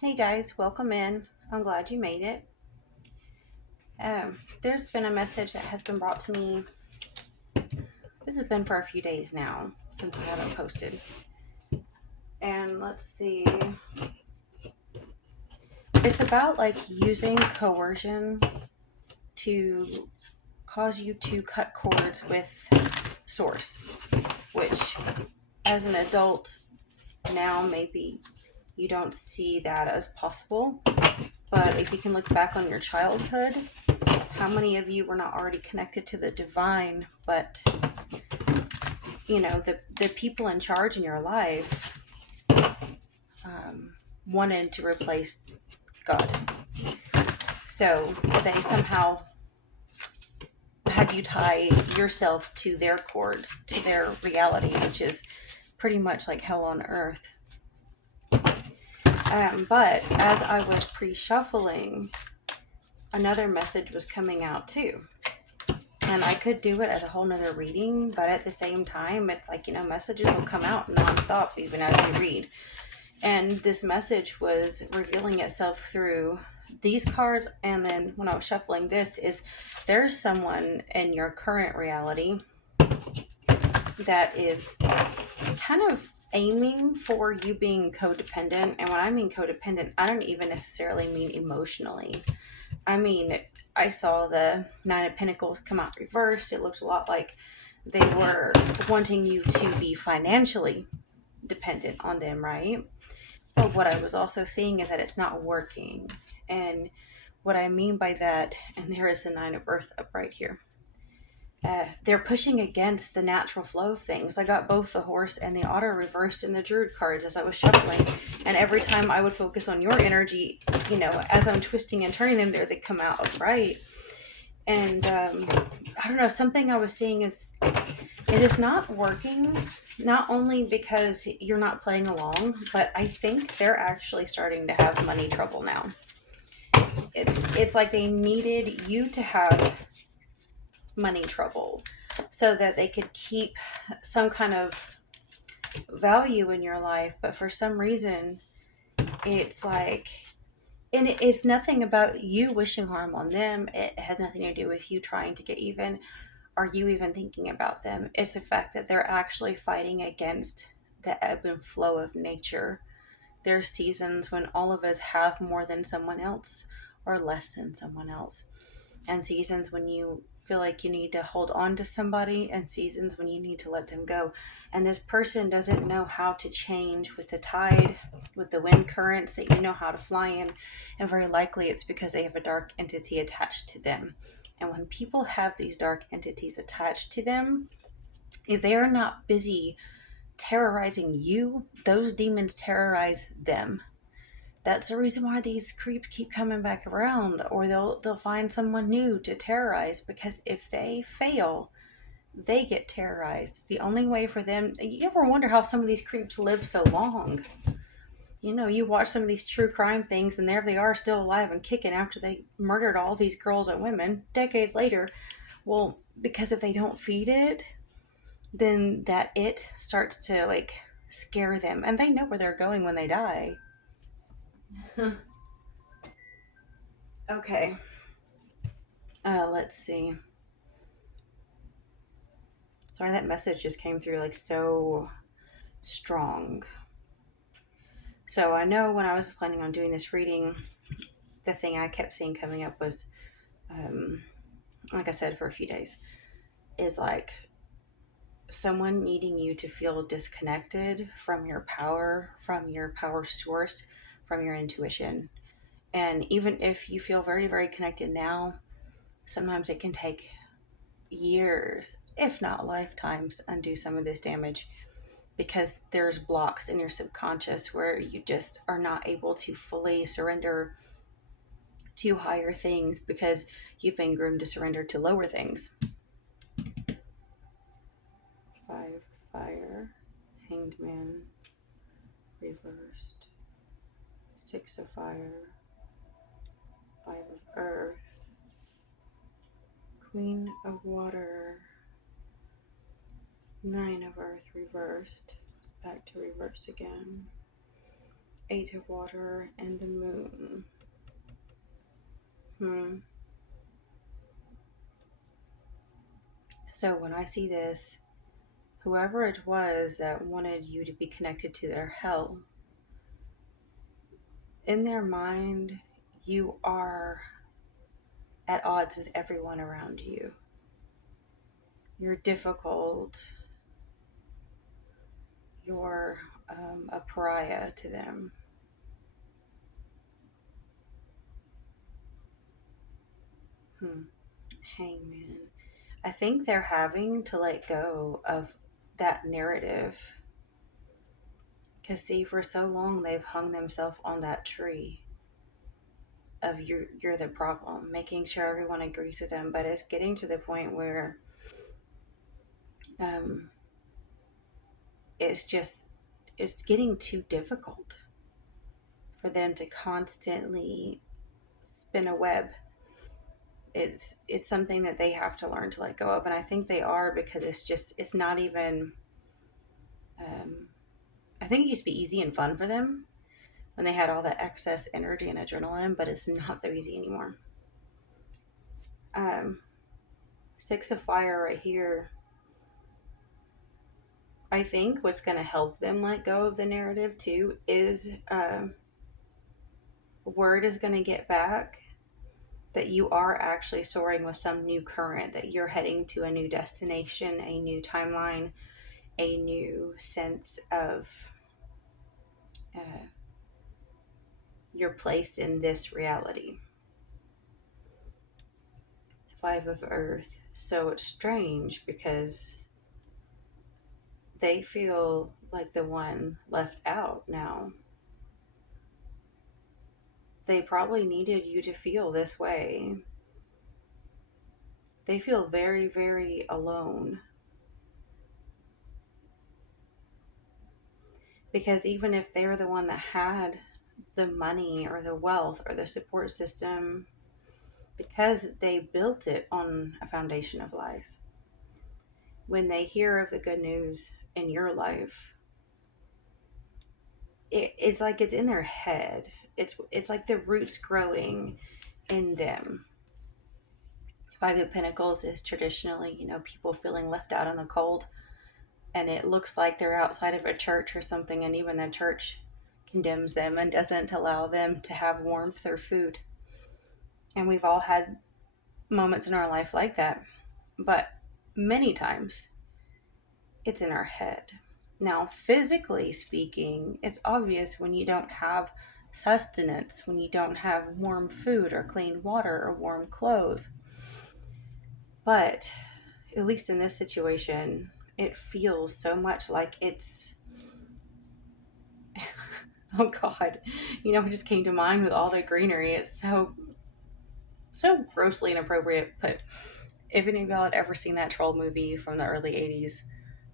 Hey guys, welcome in. I'm glad you made it. There's been a message that has been brought to me. This has been for a few days now since we haven't posted. And let's see. It's about like using coercion to cause you to cut cords with Source, which as an adult now maybe you don't see that as possible. But if you can look back on your childhood, how many of you were not already connected to the divine, but the people in charge in your life wanted to replace God. So they somehow had you tie yourself to their cords, to their reality, which is pretty much like hell on earth. But as I was pre-shuffling, another message was coming out too. And I could do it as a whole nother reading, but at the same time, it's like, messages will come out nonstop even as you read. And this message was revealing itself through these cards. And then when I was shuffling this, is there's someone in your current reality that is kind of aiming for you being codependent. And when I mean codependent, I don't even necessarily mean emotionally. I mean, I saw the Nine of Pentacles come out reversed. It looked a lot like they were wanting you to be financially dependent on them, right? But what I was also seeing is that it's not working. And what I mean by that, and there is the Nine of Earth up right here, they're pushing against the natural flow of things. I got both the horse and the otter reversed in the Druid cards as I was shuffling. And every time I would focus on your energy, as I'm twisting and turning them, there they come out upright. And I don't know, something I was seeing is it's not working, not only because you're not playing along, but I think they're actually starting to have money trouble now. It's like they needed you to have money trouble so that they could keep some kind of value in your life. But for some reason, it's like, and it's nothing about you wishing harm on them. It has nothing to do with you trying to get even. Are you even thinking about them? It's the fact that they're actually fighting against the ebb and flow of nature. There's seasons when all of us have more than someone else or less than someone else. And seasons when you feel like you need to hold on to somebody, and seasons when you need to let them go. And this person doesn't know how to change with the tide, with the wind currents that you know how to fly in. And very likely it's because they have a dark entity attached to them. And when people have these dark entities attached to them, if they are not busy terrorizing you, those demons terrorize them. That's the reason why these creeps keep coming back around, or they'll find someone new to terrorize, because if they fail, they get terrorized. The only way for them, you ever wonder how some of these creeps live so long? You watch some of these true crime things, and there they are still alive and kicking after they murdered all these girls and women decades later. Well, because if they don't feed it, then that it starts to like scare them, and they know where they're going when they die. Okay. Let's see. Sorry, that message just came through like so strong. So I know when I was planning on doing this reading, the thing I kept seeing coming up was, like I said, for a few days, is like someone needing you to feel disconnected from your power source, from your intuition. And even if you feel very, very connected now, sometimes it can take years, if not lifetimes, to undo some of this damage, because there's blocks in your subconscious where you just are not able to fully surrender to higher things because you've been groomed to surrender to lower things. 5 fire, hanged man, reversed, 6 of fire, 5 of earth, queen of water, 9 of earth reversed, back to reverse again, Eight of Water and the Moon. So when I see this, whoever it was that wanted you to be connected to their hell, in their mind, you are at odds with everyone around you. You're difficult. You're a pariah to them. Hangman. I think they're having to let go of that narrative. Because, see, for so long they've hung themselves on that tree of you're the problem, making sure everyone agrees with them. But it's getting to the point where um, it's just it's getting too difficult for them to constantly spin a web. It's something that they have to learn to let go of, and I think they are, because it's not even. I think it used to be easy and fun for them when they had all that excess energy and adrenaline, but it's not so easy anymore. um, Six of Fire right here. I think what's going to help them let go of the narrative too is word is going to get back that you are actually soaring with some new current, that you're heading to a new destination, a new timeline, a new sense of uh, your place in this reality. Five of Earth. So it's strange because they feel like the one left out now. They probably needed you to feel this way. They feel very, very alone. Because even if they're the one that had the money or the wealth or the support system, because they built it on a foundation of lies, when they hear of the good news in your life, it's like it's in their head. It's like the roots growing in them. Five of Pentacles is traditionally, people feeling left out in the cold, and it looks like they're outside of a church or something, and even the church condemns them and doesn't allow them to have warmth or food. And we've all had moments in our life like that, but many times it's in our head. Now, physically speaking, it's obvious when you don't have sustenance, when you don't have warm food or clean water or warm clothes. But at least in this situation, it feels so much like it's oh God, it just came to mind with all the greenery. It's so grossly inappropriate. But if any of y'all had ever seen that troll movie from the early 80s,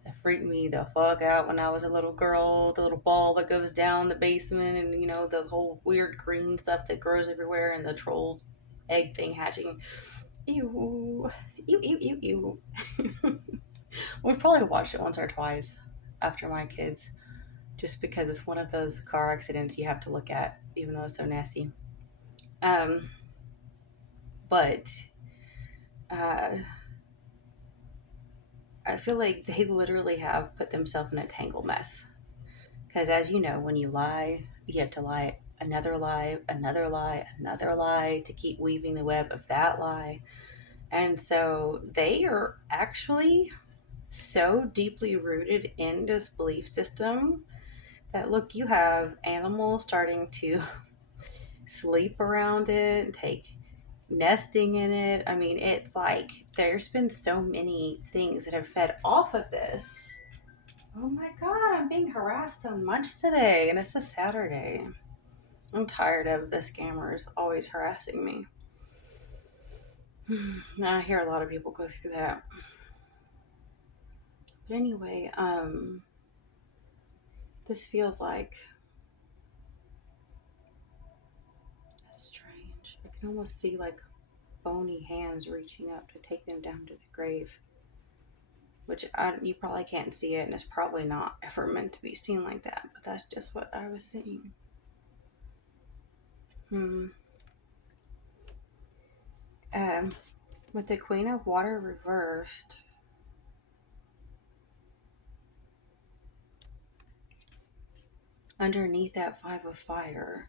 that freaked me the fuck out when I was a little girl. The little ball that goes down the basement, and the whole weird green stuff that grows everywhere, and the troll egg thing hatching. Ew. Ew, ew, ew, ew. We've probably watched it once or twice after my kids, just because it's one of those car accidents you have to look at, even though it's so nasty. Um, but uh, I feel like they literally have put themselves in a tangled mess. Because as you know, when you lie, you have to lie, another lie, another lie, another lie to keep weaving the web of that lie. And so they are actually so deeply rooted in this belief system that, look, you have animals starting to sleep around it, take nesting in it. I mean, it's like there's been so many things that have fed off of this. Oh my God, I'm being harassed so much today, and it's a Saturday. I'm tired of the scammers always harassing me. I hear a lot of people go through that. But anyway, this feels like strange. I can almost see like bony hands reaching up to take them down to the grave. Which you probably can't see it, and it's probably not ever meant to be seen like that, but that's just what I was seeing. Hmm. Um, with the Queen of Water reversed, underneath that Five of Fire,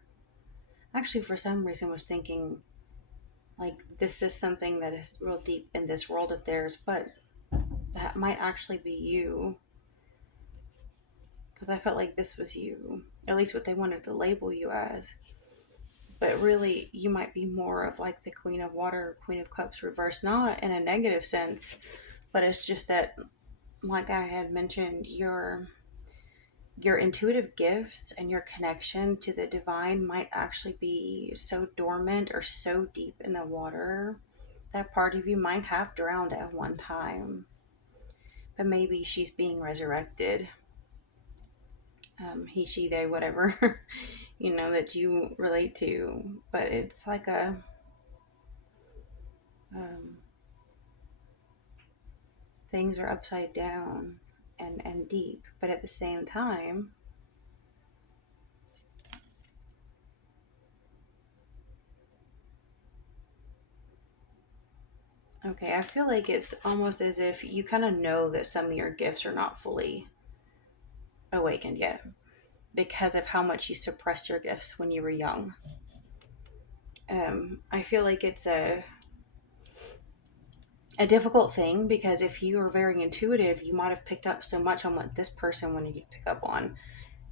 actually, for some reason, was thinking like this is something that is real deep in this world of theirs, but that might actually be you. Because I felt like this was you, at least what they wanted to label you as. But really, you might be more of like the Queen of Water, Queen of Cups reversed, not in a negative sense, but it's just that, like I had mentioned, your intuitive gifts and your connection to the divine might actually be so dormant or so deep in the water that part of you might have drowned at one time, but maybe she's being resurrected. He, she, they, whatever, that you relate to. But it's like um, things are upside down and deep, but at the same time, okay, I feel like it's almost as if you kind of know that some of your gifts are not fully awakened yet because of how much you suppressed your gifts when you were young. I feel like it's a difficult thing because if you are very intuitive, you might have picked up so much on what this person wanted you to pick up on,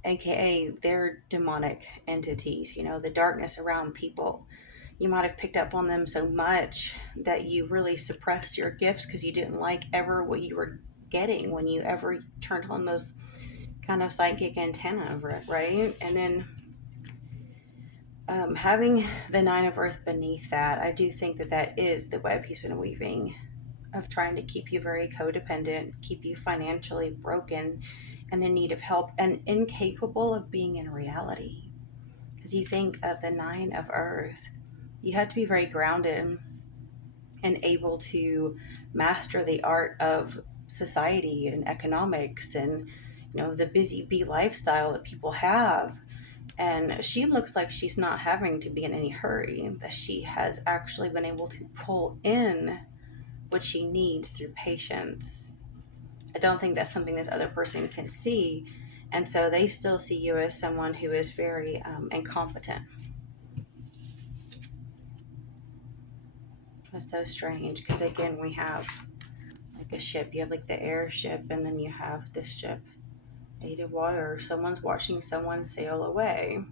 aka they're demonic entities, the darkness around people. You might have picked up on them so much that you really suppressed your gifts because you didn't like ever what you were getting when you ever turned on those kind of psychic antenna, right? And then having the Nine of Earth beneath that, I do think that that is the web he's been weaving of trying to keep you very codependent, keep you financially broken and in need of help and incapable of being in reality. Because you think of the Nine of Earth, you have to be very grounded and able to master the art of society and economics and the busy bee lifestyle that people have. And she looks like she's not having to be in any hurry, that she has actually been able to pull in what she needs through patience. I don't think that's something this other person can see. And so they still see you as someone who is very incompetent. That's so strange because, again, we have like a ship. You have like the airship, and then you have this ship, Eight of Water. Someone's watching someone sail away.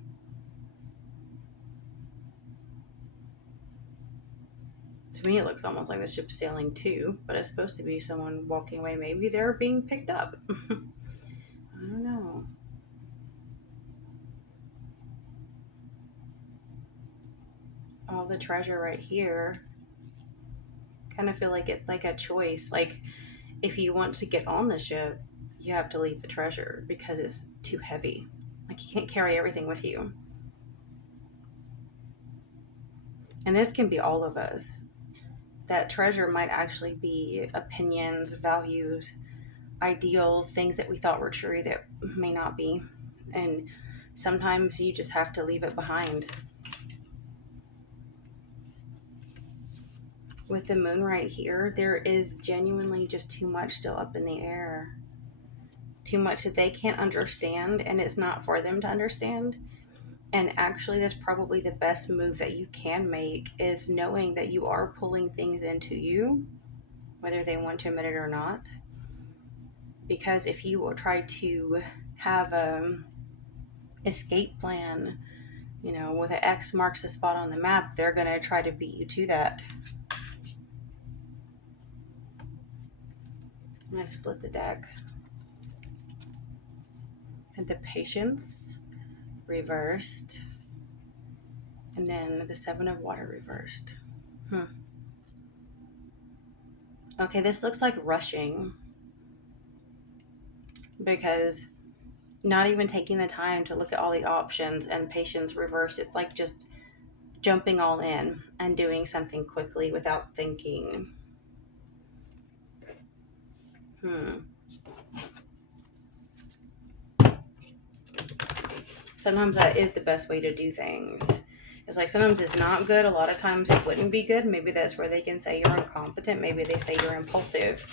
To me, it looks almost like the ship's sailing too, but it's supposed to be someone walking away. Maybe they're being picked up. I don't know. All the treasure right here. Kind of feel like it's like a choice. Like, if you want to get on the ship, you have to leave the treasure because it's too heavy. Like, you can't carry everything with you. And this can be all of us. That treasure might actually be opinions, values, ideals, things that we thought were true that may not be. And sometimes you just have to leave it behind. With the moon right here, there is genuinely just too much still up in the air. Too much that they can't understand, and it's not for them to understand. And actually, that's probably the best move that you can make is knowing that you are pulling things into you, whether they want to admit it or not. Because if you will try to have a escape plan, with an X marks a spot on the map, they're going to try to beat you to that. And I split the deck. And the Patience reversed. And then the Seven of Water reversed. Okay, this looks like rushing. Because not even taking the time to look at all the options, and Patience reversed, it's like just jumping all in and doing something quickly without thinking. Sometimes that is the best way to do things. It's like sometimes it's not good. A lot of times it wouldn't be good. Maybe that's where they can say you're incompetent. Maybe they say you're impulsive.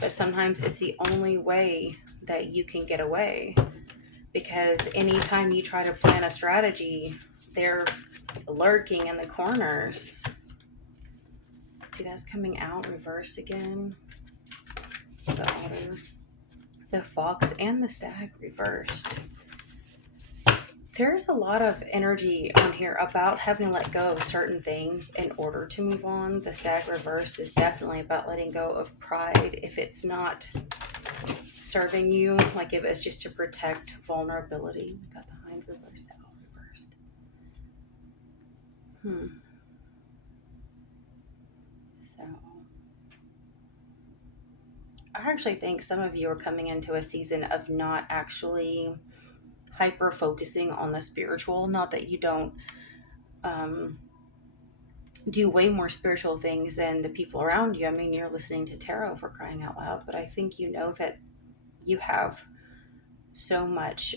But sometimes it's the only way that you can get away. Because anytime you try to plan a strategy, they're lurking in the corners. See, that's coming out reversed again. The otter, the fox, and the stag reversed. There's a lot of energy on here about having to let go of certain things in order to move on. The stag reversed is definitely about letting go of pride if it's not serving you, like if it's just to protect vulnerability. We got the hind reversed, the owl reversed. So I actually think some of you are coming into a season of not actually hyper focusing on the spiritual. Not that you don't do way more spiritual things than the people around you. I mean, you're listening to tarot, for crying out loud, but I think you know that you have so much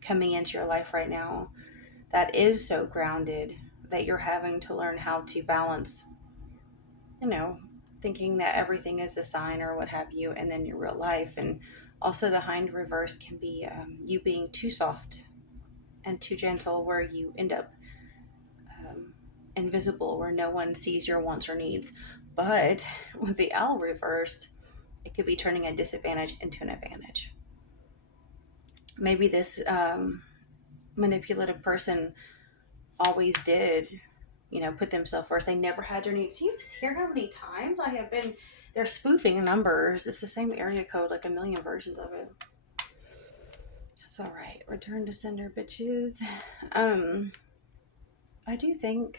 coming into your life right now that is so grounded that you're having to learn how to balance, thinking that everything is a sign or what have you, and then your real life. And also the hind reverse can be you being too soft and too gentle, where you end up invisible, where no one sees your wants or needs. But with the owl reversed, it could be turning a disadvantage into an advantage. Maybe this manipulative person always did, put themselves first. They never had their needs. You hear how many times I have been, they're spoofing numbers. It's the same area code, like a million versions of it. That's all right. Return to sender, bitches. I do think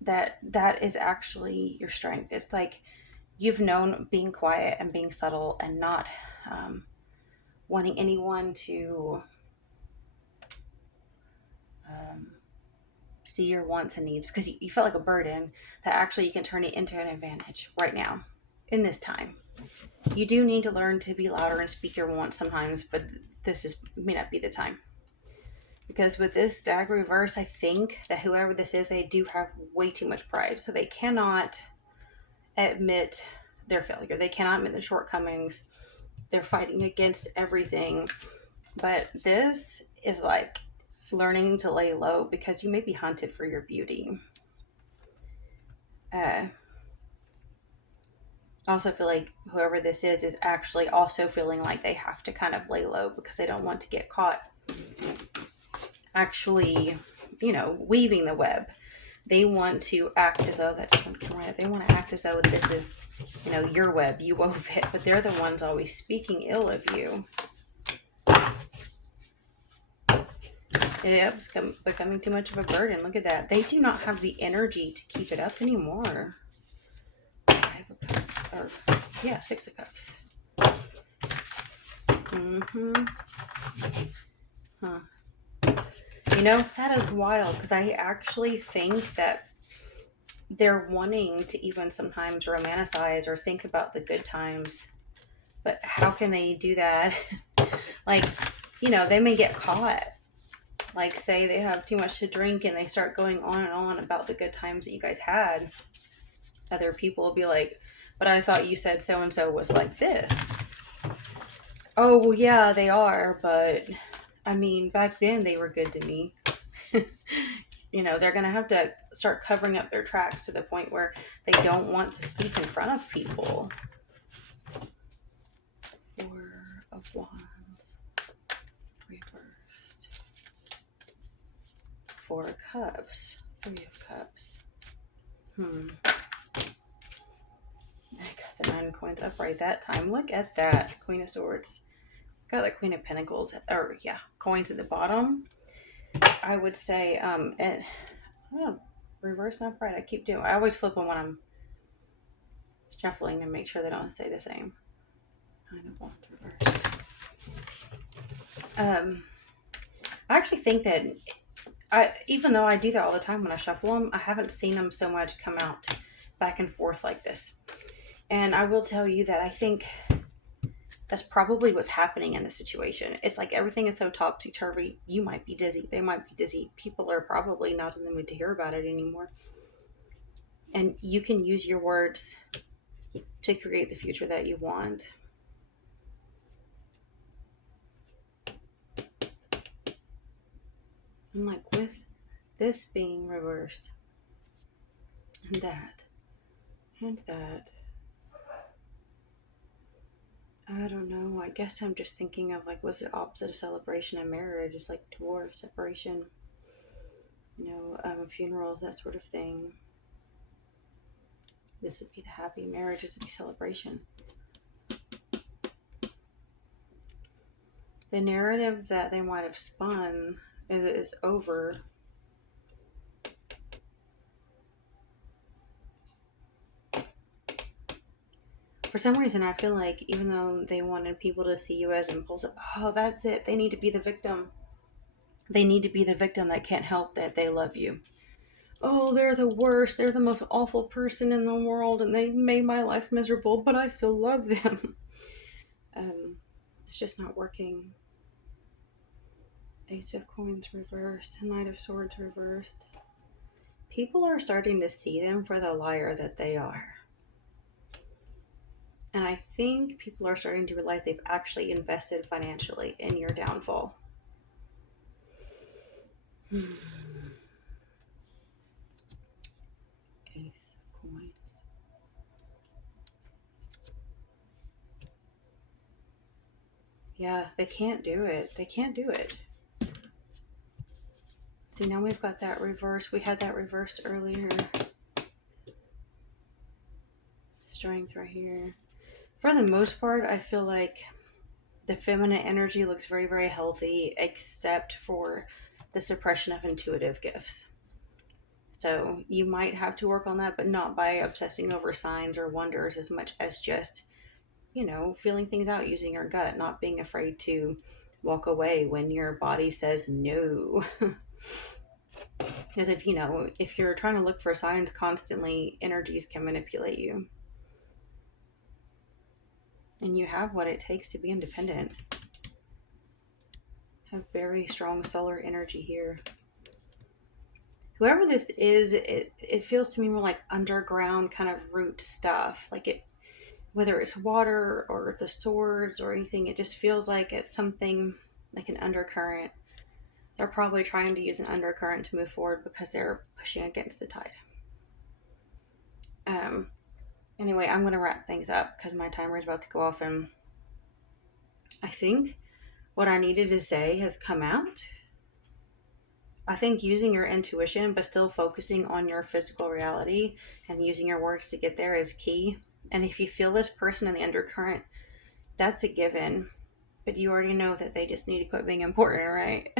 that is actually your strength. It's like you've known being quiet and being subtle and not wanting anyone to see your wants and needs, because you felt like a burden, that actually you can turn it into an advantage right now in this time. You do need to learn to be louder and speak your wants sometimes, but may not be the time. Because with this stag reverse, I think that whoever this is, they do have way too much pride. So they cannot admit their failure. They cannot admit their shortcomings. They're fighting against everything. But this is like learning to lay low, because you may be hunted for your beauty. I also feel like whoever this is actually also feeling like they have to kind of lay low, because they don't want to get caught actually, weaving the web. They want to act as though they want to act as though this is, your web, you wove it, but they're the ones always speaking ill of you. It's becoming too much of a burden. Look at that. They do not have the energy to keep it up anymore. Six of Cups. That is wild, because I actually think that they're wanting to even sometimes romanticize or think about the good times. But how can they do that? Like, they may get caught. Like, say they have too much to drink and they start going on and on about the good times that you guys had. Other people will be like, but I thought you said so-and-so was like this. Oh, well, yeah, they are. But, I mean, back then they were good to me. They're going to have to start covering up their tracks to the point where they don't want to speak in front of people. Four of Wands. Reversed. Four of Cups. Three of Cups. I got the 9 of Coins upright that time. Look at that. Queen of Swords. Got the Queen of Pentacles. Coins at the bottom. I would say, reverse and upright. I always flip them when I'm shuffling to make sure they don't stay the same. 9 of Wands reversed. I actually think that even though I do that all the time when I shuffle them, I haven't seen them so much come out back and forth like this. And I will tell you that I think That's probably what's happening in the situation. It's like everything is so topsy-turvy. You might be dizzy. They might be dizzy. People are probably not in the mood to hear about it anymore. And you can use your words to create the future that you want. And like with this being reversed, and that, and that, I don't know. I guess I'm just thinking of like, what's the opposite of celebration and marriage? It's like divorce, separation, funerals, that sort of thing. This would be the happy marriage. This would be celebration. The narrative that they might have spun is over. For some reason, I feel like even though they wanted people to see you as impulsive, oh, that's it. They need to be the victim. They need to be the victim that can't help that they love you. Oh, they're the worst. They're the most awful person in the world, and they made my life miserable, but I still love them. It's just not working. Ace of Coins reversed, Knight of Swords reversed. People are starting to see them for the liar that they are. And I think people are starting to realize they've actually invested financially in your downfall. Ace of Coins. Yeah, they can't do it. They can't do it. See, now we've got that reverse. We had that reversed earlier. Strength right here. For the most part, I feel like the feminine energy looks very, very healthy, except for the suppression of intuitive gifts. So you might have to work on that, but not by obsessing over signs or wonders as much as just, feeling things out using your gut, not being afraid to walk away when your body says no. Because if you're trying to look for signs constantly, energies can manipulate you. And you have what it takes to be independent. Have very strong solar energy here. Whoever this is, it feels to me more like underground kind of root stuff. Like it, whether it's water or the swords or anything, it just feels like it's something like an undercurrent. They're probably trying to use an undercurrent to move forward because they're pushing against the tide. Anyway, I'm going to wrap things up because my timer is about to go off, and I think what I needed to say has come out. I think using your intuition but still focusing on your physical reality and using your words to get there is key. And if you feel this person in the undercurrent, that's a given. But you already know that they just need to quit being important, right?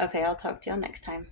Okay, I'll talk to y'all next time.